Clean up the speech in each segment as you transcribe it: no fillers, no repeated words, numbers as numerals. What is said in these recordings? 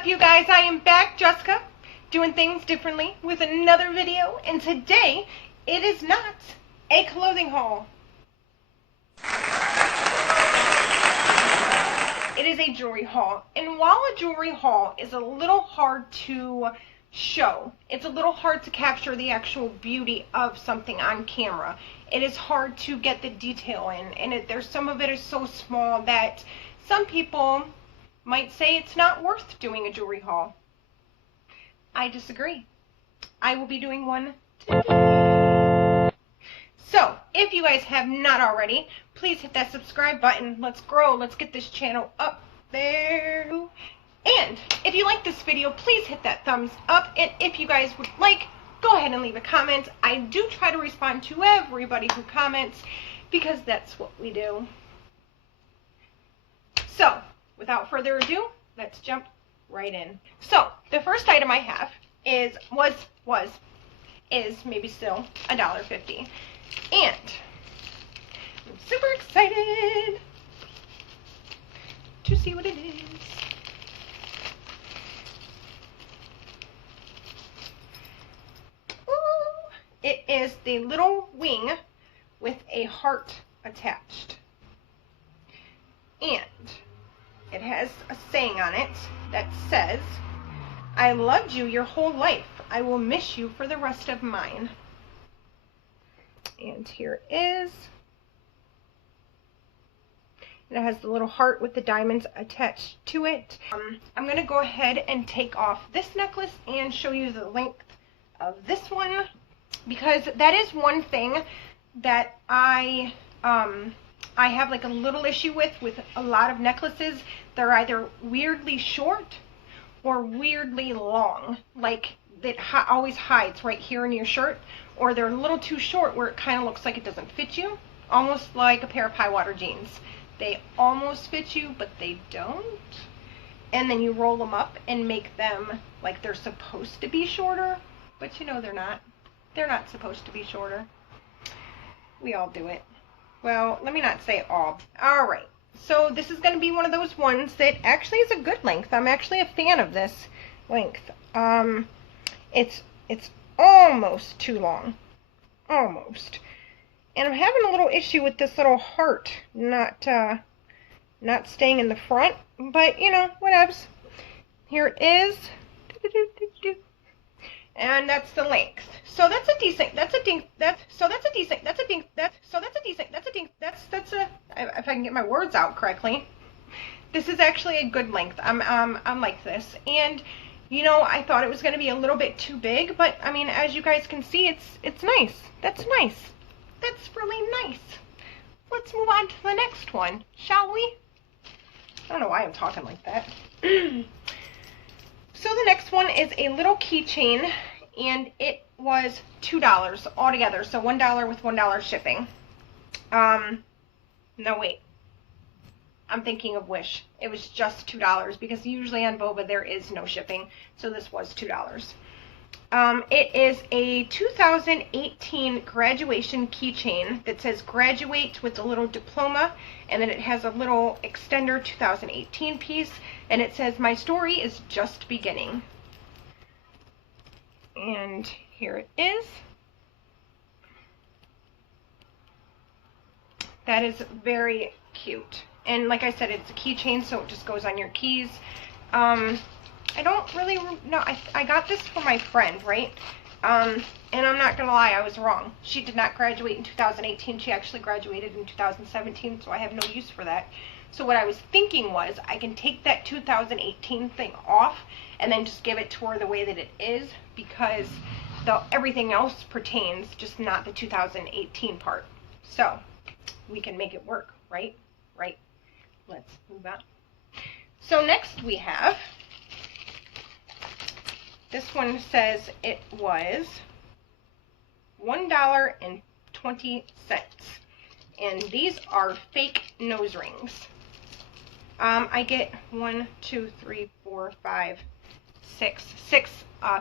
up, you guys? I am back, Jessica, doing things differently with another video, and today it is not a clothing haul. It is a jewelry haul, and while a jewelry haul is a little hard to show, it's a little hard to capture the actual beauty of something on camera. It is hard to get the detail in, and there's some of it is so small that some people might say it's not worth doing a jewelry haul. I disagree. I will be doing one today. So, if you guys have not already, please hit that subscribe button. Let's grow. Let's get this channel up there. And if you like this video, please hit that thumbs up. And if you guys would like, go ahead and leave a comment. I do try to respond to everybody who comments because that's what we do. So, without further ado, let's jump right in. So, the first item I have is maybe still $1.50. And I'm super excited to see what it is. Ooh, it is the little wing with a heart attached. And it has a saying on it that says, "I loved you your whole life. I will miss you for the rest of mine." And here it is. It has the little heart with the diamonds attached to it. I'm going to go ahead and take off this necklace and show you the length of this one, because that is one thing that I have like a little issue with a lot of necklaces. They're either weirdly short or weirdly long, like it always hides right here in your shirt, or they're a little too short where it kind of looks like it doesn't fit you, almost like a pair of high water jeans. They almost fit you, but they don't. And then you roll them up and make them like they're supposed to be shorter, but you know they're not. They're not supposed to be shorter. We all do it. Well, let me not say all. All right. So this is going to be one of those ones that actually is a good length. I'm actually a fan of this length. It's almost too long. Almost. And I'm having a little issue with this little heart not staying in the front, but you know, whatevs. Here it is. And that's the length. So that's a decent, if I can get my words out correctly, this is actually a good length. I'm like this. And, you know, I thought it was going to be a little bit too big, but I mean, as you guys can see, it's nice. That's nice. That's really nice. Let's move on to the next one, shall we? I don't know why I'm talking like that. So the next one is a little keychain, and it was $2 altogether, so $1 with $1 shipping. No wait, I'm thinking of Wish. It was just $2 because usually on Vova there is no shipping, so this was $2. It is a 2018 graduation keychain that says graduate with a little diploma, and then it has a little extender 2018 piece, and it says my story is just beginning. And here it is. That is very cute. And like I said, it's a keychain, so it just goes on your keys. I don't really know. I got this for my friend, right? And I'm not going to lie, I was wrong. She did not graduate in 2018. She actually graduated in 2017, so I have no use for that. So what I was thinking was I can take that 2018 thing off and then just give it to her the way that it is, because everything else pertains, just not the 2018 part. So we can make it work, right? Right. Let's move on. So next we have, this one says it was $1.20. And these are fake nose rings. I get 6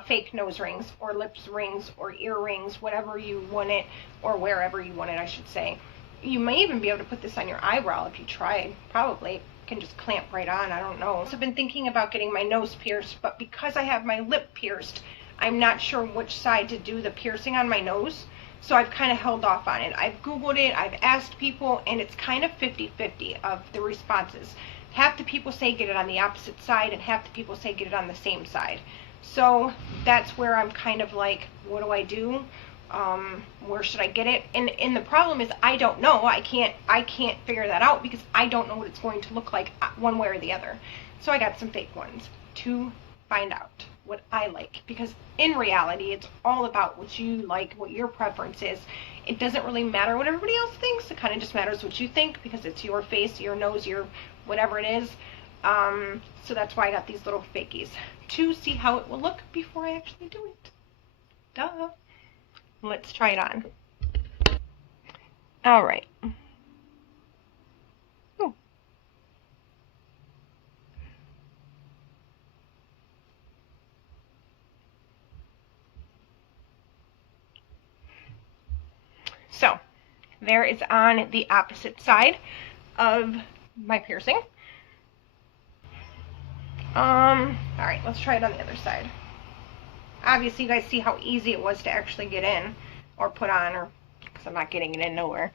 fake nose rings, or lips rings, or earrings, whatever you want it, or wherever you want it, I should say. You may even be able to put this on your eyebrow if you tried. Probably can just clamp right on. I don't know. I've been thinking about getting my nose pierced, but because I have my lip pierced, I'm not sure which side to do the piercing on my nose. So I've kind of held off on it. I've Googled it, I've asked people, and it's kind of 50-50 of the responses. Half the people say get it on the opposite side, and half the people say get it on the same side. So that's where I'm kind of like, what do I do? Where should I get it? And the problem is I don't know. I can't figure that out because I don't know what it's going to look like one way or the other. So I got some fake ones to find out what I like, because in reality it's all about what you like, what your preference is. It doesn't really matter what everybody else thinks. It kind of just matters what you think, because it's your face, your nose, your whatever it is. So that's why I got these little fakies, to see how it will look before I actually do it. Duh. Let's try it on. All right. Ooh. So there is on the opposite side of my piercing. All right, let's try it on the other side. Obviously, you guys see how easy it was to actually get in or put on, or because I'm not getting it in nowhere.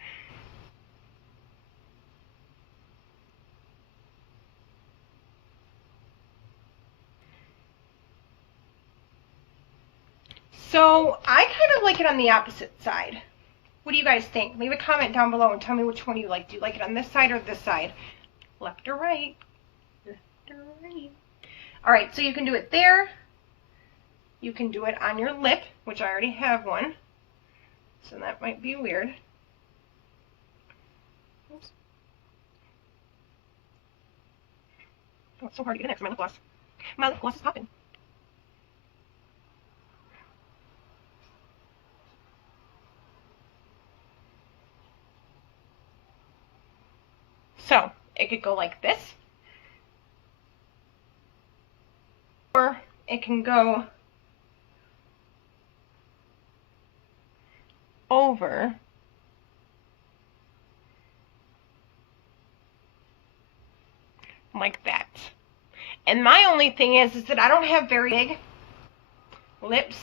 So I kind of like it on the opposite side. What do you guys think? Leave a comment down below and tell me which one you like. Do you like it on this side or this side? Left or right? Left or right? All right, so you can do it there. You can do it on your lip, which I already have one, so that might be weird. Oops. Oh, it's so hard to get in there because my lip gloss. My lip gloss is popping. So it could go like this, or it can go over like that. And my only thing is that I don't have very big lips,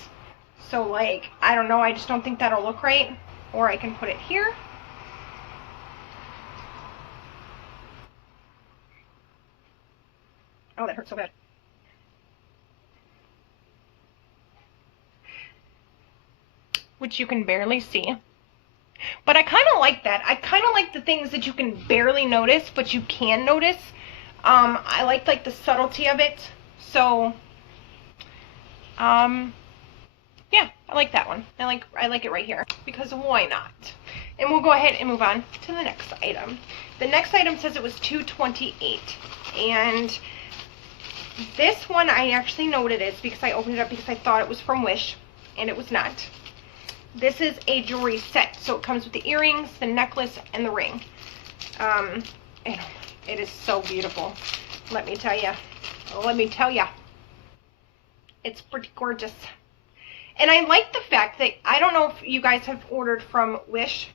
so like, I don't know, I just don't think that'll look right. Or I can put it here. Oh, that hurts so bad. Which you can barely see. But I kind of like that. I kind of like the things that you can barely notice, but you can notice. I like the subtlety of it. So, yeah, I like that one. I like it right here, because why not? And we'll go ahead and move on to the next item. The next item says it was $2.28, and this one I actually know what it is because I opened it up because I thought it was from Wish, and it was not. This is a jewelry set, so it comes with the earrings, the necklace, and the ring. And it is so beautiful. Let me tell you. Let me tell you. It's pretty gorgeous. And I like the fact that, I don't know if you guys have ordered from Wish,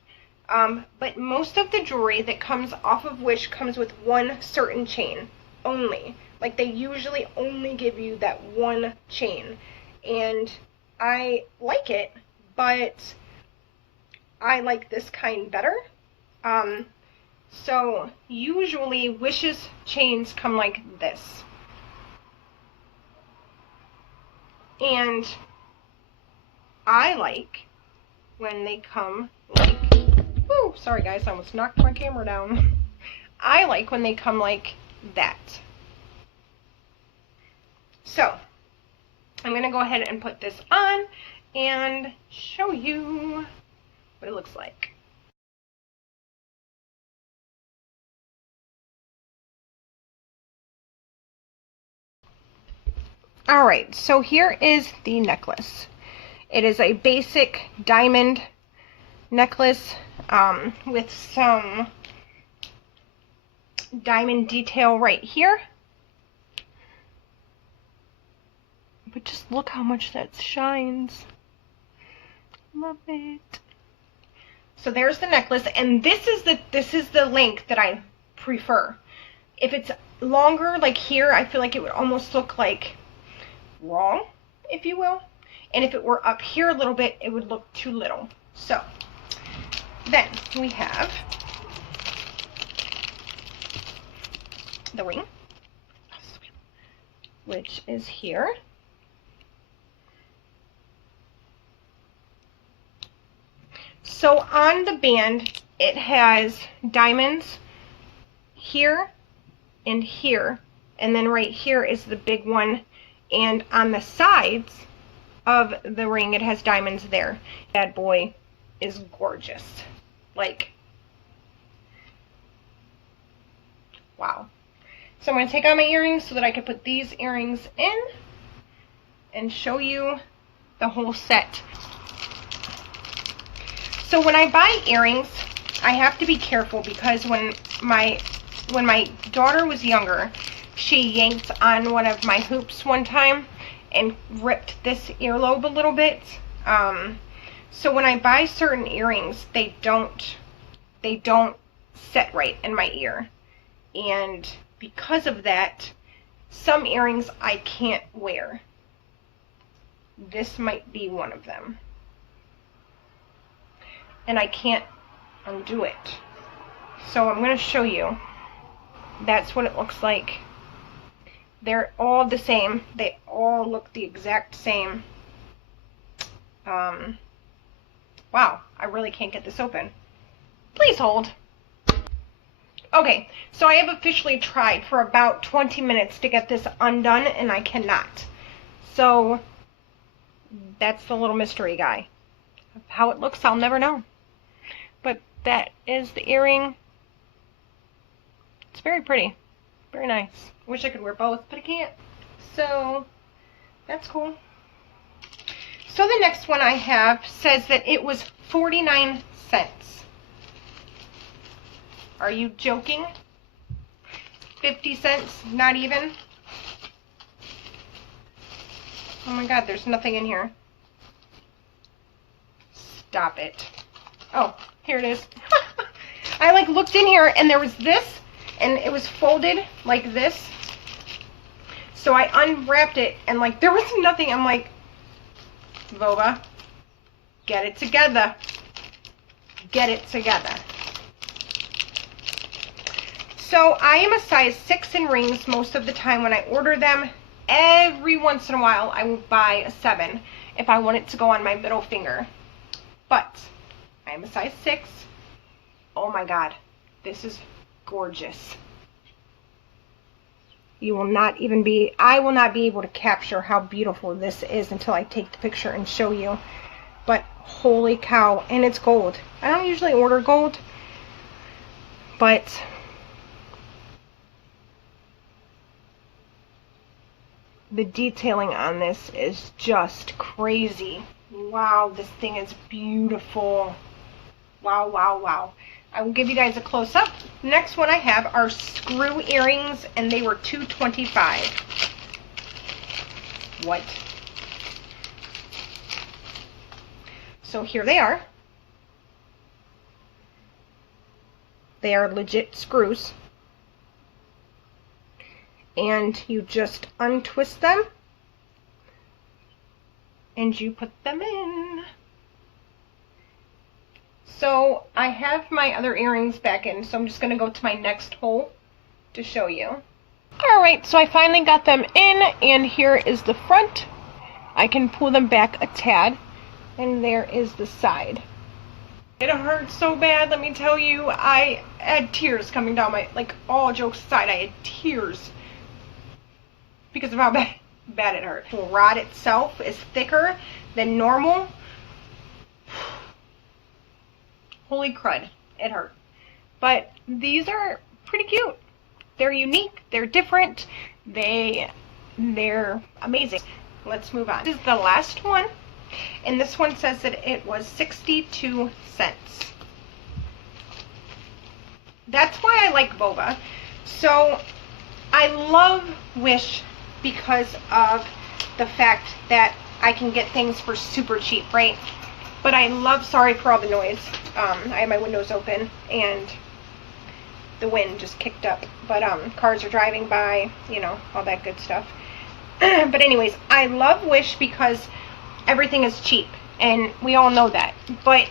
but most of the jewelry that comes off of Wish comes with one certain chain only. Like, they usually only give you that one chain. And I like it, but I like this kind better. So usually Wish's chains come like this. And I like when they come like, whoo, sorry guys, I almost knocked my camera down. I like when they come like that. So I'm going to go ahead and put this on and show you what it looks like. Alright, so here is the necklace. It is a basic diamond necklace with some diamond detail right here. But just look how much that shines. Love it. So there's the necklace, and this is the length that I prefer. If it's longer, like here, I feel like it would almost look like wrong, if you will. And if it were up here a little bit, it would look too little. So then we have the ring, which is here. So on the band, it has diamonds here and here, and then right here is the big one, and on the sides of the ring it has diamonds there. Bad boy is gorgeous. Like, wow. So I'm going to take out my earrings so that I can put these earrings in and show you the whole set. So when I buy earrings, I have to be careful, because when my daughter was younger, she yanked on one of my hoops one time and ripped this earlobe a little bit. So when I buy certain earrings, they don't set right in my ear, and because of that, some earrings I can't wear. This might be one of them, and I can't undo it. So I'm going to show you. That's what it looks like. They're all the same. They all look the exact same. Wow, I really can't get this open. Please hold. Okay, so I have officially tried for about 20 minutes to get this undone, and I cannot. So that's the little mystery guy. How it looks, I'll never know. But that is the earring. It's very pretty. Very nice. Wish I could wear both, but I can't. So that's cool. So the next one I have says that it was 49 cents. Are you joking? 50 cents? Not even? Oh my god, there's nothing in here. Stop it. Oh, here it is. I like looked in here and there was this, and it was folded like this. So I unwrapped it and like there was nothing. I'm like, Vova, get it together. Get it together. So I am a size 6 in rings most of the time when I order them. Every once in a while I will buy a 7 if I want it to go on my middle finger. But I am a size 6. Oh my god, this is gorgeous. You will not even be, I will not be able to capture how beautiful this is until I take the picture and show you. But holy cow, and it's gold. I don't usually order gold, but the detailing on this is just crazy. Wow, this thing is beautiful. Wow, wow, wow. I will give you guys a close-up. Next one I have are screw earrings, and they were $2.25. What? So here they are. They are legit screws. And you just untwist them, and you put them in. So I have my other earrings back in, so I'm just going to go to my next hole to show you. Alright, so I finally got them in, and here is the front. I can pull them back a tad, and there is the side. It hurt so bad, let me tell you. I had tears coming down my, like, all jokes aside, I had tears because of how bad it hurt. The rod itself is thicker than normal. Holy crud, it hurt. But these are pretty cute. They're unique, they're different, they're amazing. Let's move on. This is the last one, and this one says that it was 62 cents. That's why I like Vova. So I love Wish because of the fact that I can get things for super cheap, right? But I love, sorry for all the noise. I have my windows open and the wind just kicked up. But cars are driving by, you know, all that good stuff. But anyways, I love Wish because everything is cheap. And we all know that. But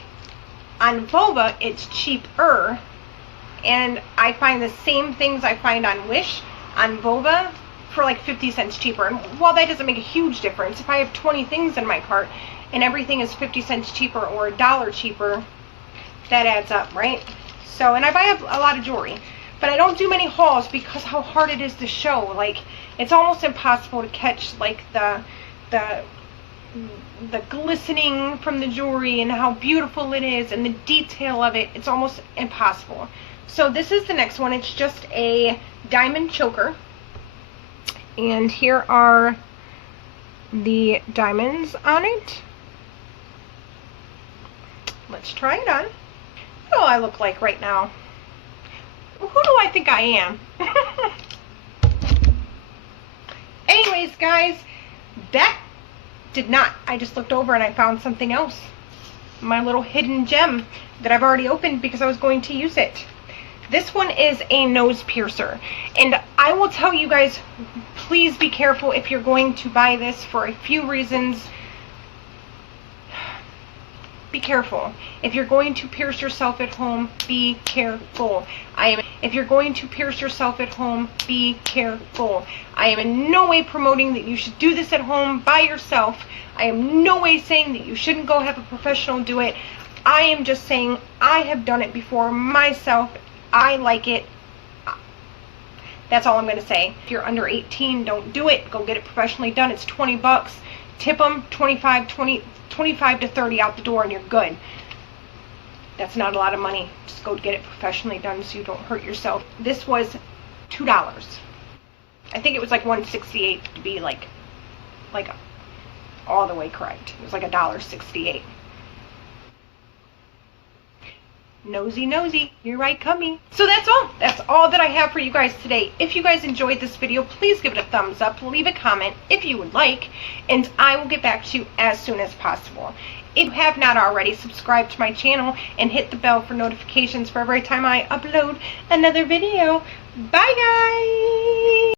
on Vova, it's cheaper. And I find the same things I find on Wish, on Vova, for like 50 cents cheaper. And while that doesn't make a huge difference, if I have 20 things in my cart and everything is 50 cents cheaper or $1 cheaper, that adds up, right? So, and I buy a lot of jewelry, but I don't do many hauls because how hard it is to show. Like, it's almost impossible to catch like the glistening from the jewelry and how beautiful it is and the detail of it. It's almost impossible. So this is the next one. It's just a diamond choker. And here are the diamonds on it. Let's try it on. What do I look like right now? Who do I think I am? Anyways, guys, that did not. I just looked over and I found something else. My little hidden gem that I've already opened because I was going to use it. This one is a nose piercer. And I will tell you guys, please be careful if you're going to buy this for a few reasons. Be careful. If you're going to pierce yourself at home, be careful. If you're going to pierce yourself at home, be careful. I am in no way promoting that you should do this at home by yourself. I am no way saying that you shouldn't go have a professional do it. I am just saying I have done it before myself. I like it. That's all I'm going to say. If you're under 18, don't do it. Go get it professionally done. It's 20 bucks. Tip them 25 to 30 out the door and you're good. That's not a lot of money. Just go get it professionally done so you don't hurt yourself. This was $2. I think it was like $1.68 to be like all the way correct. It was like $1.68. Nosy, here I come. So that's all. That's all that I have for you guys today. If you guys enjoyed this video, please give it a thumbs up, leave a comment if you would like, and I will get back to you as soon as possible. If you have not already, subscribe to my channel and hit the bell for notifications for every time I upload another video. Bye, guys!